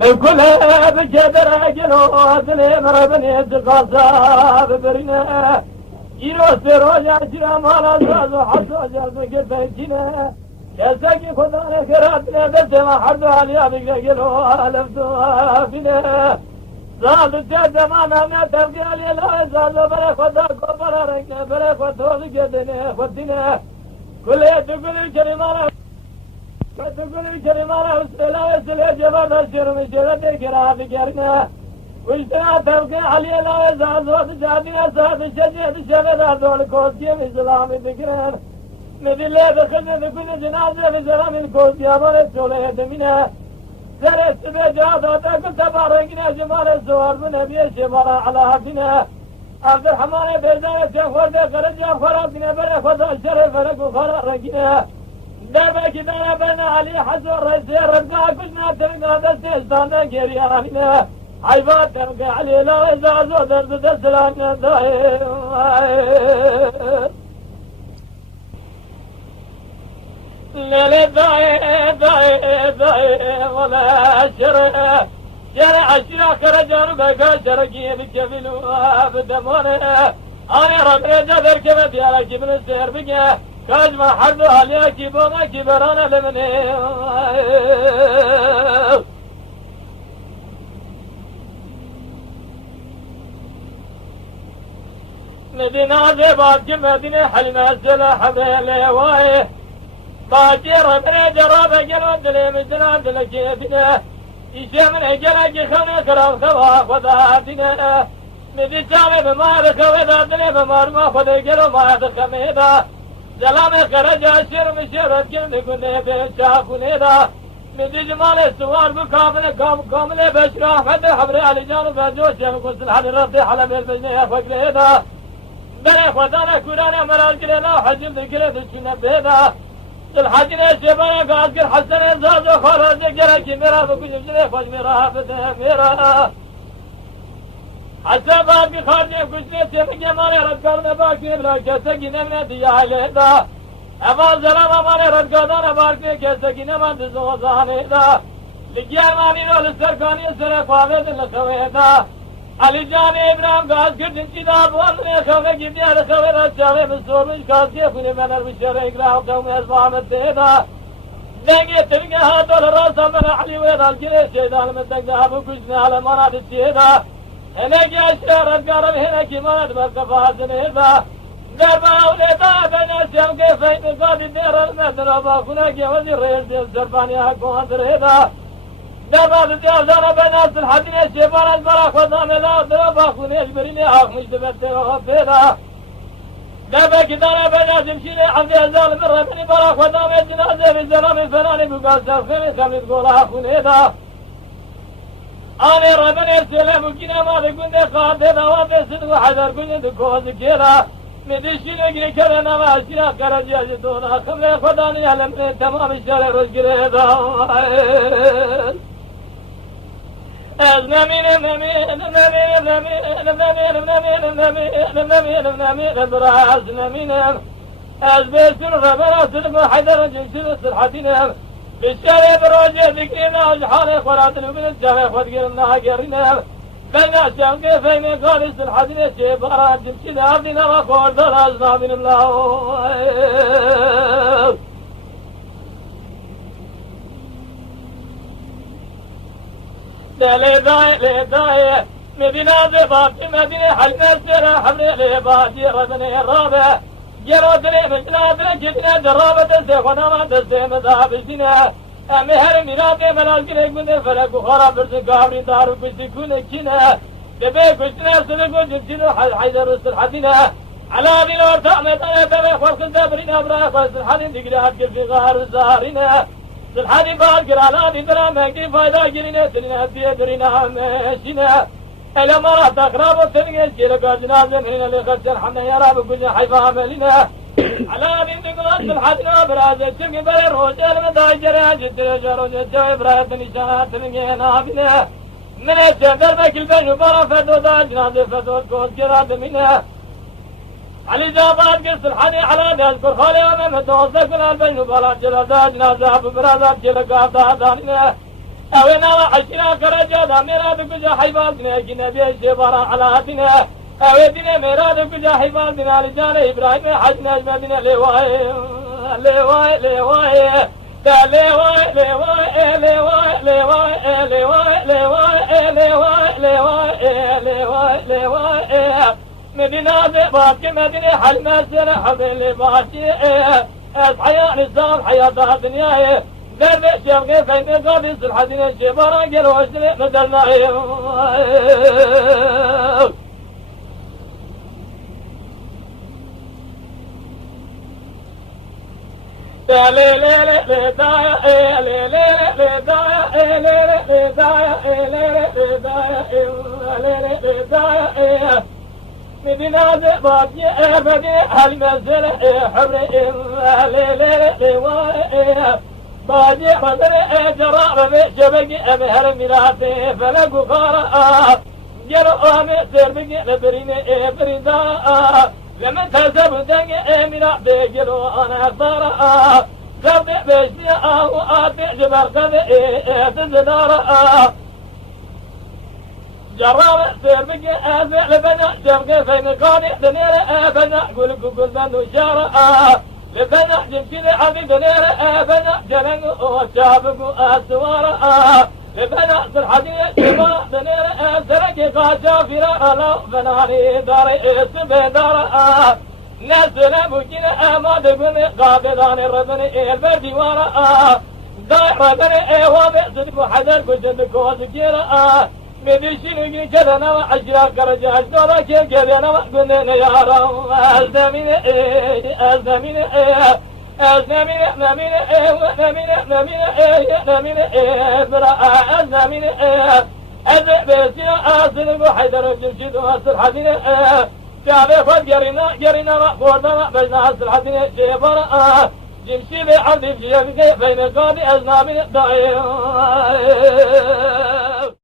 من كل بجدر جلوس لمر بني القصاب برنا يروس روجا جرا مالا زازو حسو جازو كفاجنا يساكي خدانا كراتنا بسما حردو عليا بقى جلو لفتو فينا زازو جازو مانا ما تبقى عليا لا زازو بلا خدا كبرا رنگنا بلا خدو لقدنا خدنا كل يتقل الكريمانا فتقول الكلمة وسلا وسلا جبر الشر من شرة كراه كرنا وإجتنا تبقى علي لا يزال صوت جادي أساد الشجية الشرة دول كوسكي من سلام ذكران نبي الله دخلنا بكل جنازة في سلام الكوسكي أمر السولة دمنا سرت بجاد أتاكل تباركنا جمال الزوار من نبي الشمال على حقنا عبد الرحمن بيزان الشيخ خرج فرقنا بلا خذ الشرف فرق وفرقنا دابا كذا بنا علي حزور رئيسي ربنا كلنا تلقى دستيستانا كريانا عيبات تلقى علي لا يزازو درد دسلانا داير ليلة داير ولا شرع شرع رجال بقى شرقي بكفلوا بدمونه أنا ربنا جذر كما ديالا كبن السير بقى كاجما حردو عليا كيبوما كبرانا لمني مدينة زيبات كمدينة حلمة السلاح بيلي وايه باكي ربنا جرابة جلوة دلي مجنان دلي كيفنا إيشي من اجلك خانا كرام خوا خداتنا مدي شامي بمار خويدا دلي بمار ما خدا جلو ما دخميدا سلام خرج اشير مشيرت كن كنه بشافونه دا مدي جمال السوار بكامل كامل بشرا احمد حبر علي جان بجوش يقول حد رضي حلم البجنه فقله دا بني خدانا كورانا مرال كلنا حجم ذكر دشنا بيدا الحجنا شبانا قاصر حسن زازو خرج جرك ميرا بكل جنه فج ميرا ميرا حتى بعد بخارجه كشنه سمك ماله ركارنا باكي بلا كسكي نمنا ديا لدا اما زلام ماله ركادانا باكي كسكي نما دزوزانه دا لجيا ماني رول سركاني سر فاود لخويدا علي جان ابراهيم غاز كدن چدا بوندنه خوي گيديا لخوي راچاوي مسورمش كاسي كوني منر بشر اقرا قوم اسلام تيدا دنگه تنگه ها دول راس من علي ويدال جلي شيطان متك ابو كشنا على مناد تيدا هناك أشرار القرب هناك مرض بالقفاز نهبا دربا وليدا بنا سيام كيفين قاد الدير المدربا هناك وزير رئيس الزرباني حقوان درهبا دربا تتعزانا بنا الحدين الشيبان البرا خضام لا دربا خنيش بريني آخ مش دبت وغفيدا دربا كدانا بنا زمشيني عبد الزال مرة بني برا خضام الجنازة في الزلام فناني بقاسر خميس خميس قولها خنيدا أنا ربنا السلام وكنا ما تكون دخاد دوات صدق وحذر كن دكوز كذا مدشين أجري كذا نما أشياء كرجيا جدونا خمر خداني على من تمام الشارع روز كذا أزنامين نمين نمين نمين نمين نمين نمين نمين البراس نمين أزبيسون ربنا صدق وحذر جنسون صلحتنا بالشارع بروجه ذكرنا أجحال خراتنا من الجامع خدقرنا قرنا بلنا شام كيفين قالس الحديث شبارات جمشي عبدنا وخور درازنا من الله لداي مدينة زباب مدينة حلنا السرع حبر لبادي ربنا الرابع جرودني مجنادنا جدنا جرابة سيخونا ما تسي مذابشنا مهر مراتي ملالكنا كنا فلك وخرا برسكابري دارو كسكونا كنا دبي كشنا سلقو جمشنو حيدر السلحتنا على دين ورطاء ميطانا تبي خلق الدبرين أبراك والسلحتين دقرات كفي غار الزارنا سلحتين بالقر على دين درام مهكي فايدا قرنا سننا بيدرنا ماشنا إلى مرة تقرب التنقل كيلو جنازة من اللي خسر حنا يا رب كل حيفا عملنا على دين تقلت بالحدنا برازة تبقى بلا روجال مداي جرى جد رجال جد براية نشانات نجينا بنا من الجندر بكل بين وبرا فدو دا جنازة فدو كوز كراد منا علي جابات قص الحدي على نذكر خالي ومن متوسط كل بين وبرا جلال دا جنازة برازة جل قادا دارنا أوينا وحشنا كرجادا مراد كجا حيبالنا جنا بيشبرا علاتنا أويدنا مراد كجا حيبالنا رجال إبراهيم حجنا جمدنا لواي لواي لواي لواي لواي لواي لواي لواي لواي لواي لواي لواي لواي مدينة بابك مدينة حلمة سنة حبيل باشي حياة نظام حياة الدنيا درب شبكة فين قابل الحدين الشبارة قالوا أسلم مدلنا مدينة باقي أبدي هالمزل حبر باقي حضر جرار بشبك أمهر ملاتي فلقوا خارا جروا أمسر بقي لبرين بريدا لما تزب دقي ملا بيجلو أنا صارا زبد بشي وآتي جبر قبئ تزدارا جرار سير بقي أزع لبنا شبك فين قاني دنيا أبنا قول بندو شارا لبنا جمشي حبيب دنيا أبنا جلن وشابك أسوارا لبنا صلحتي شبا دنيا أسرك قاشا فرا بناني داري اسم دارا نسل مجينا أماد بن قابلان ربني البردي ورا دائرة بني وابع وحدر كجد كوزكيرا مدشين كذا وعشرة كرجاج دورا كذا وقلنا يا رب أزمين أزمين أزمين نمين نمين نمين نمين براء أزمين أزبسي أصل وحدر جمشد أصل حدين شعب فد جرينا وقورنا بجنا أصل حدين شبراء جمشي بعدي في بين قاضي أزنامين ضعيف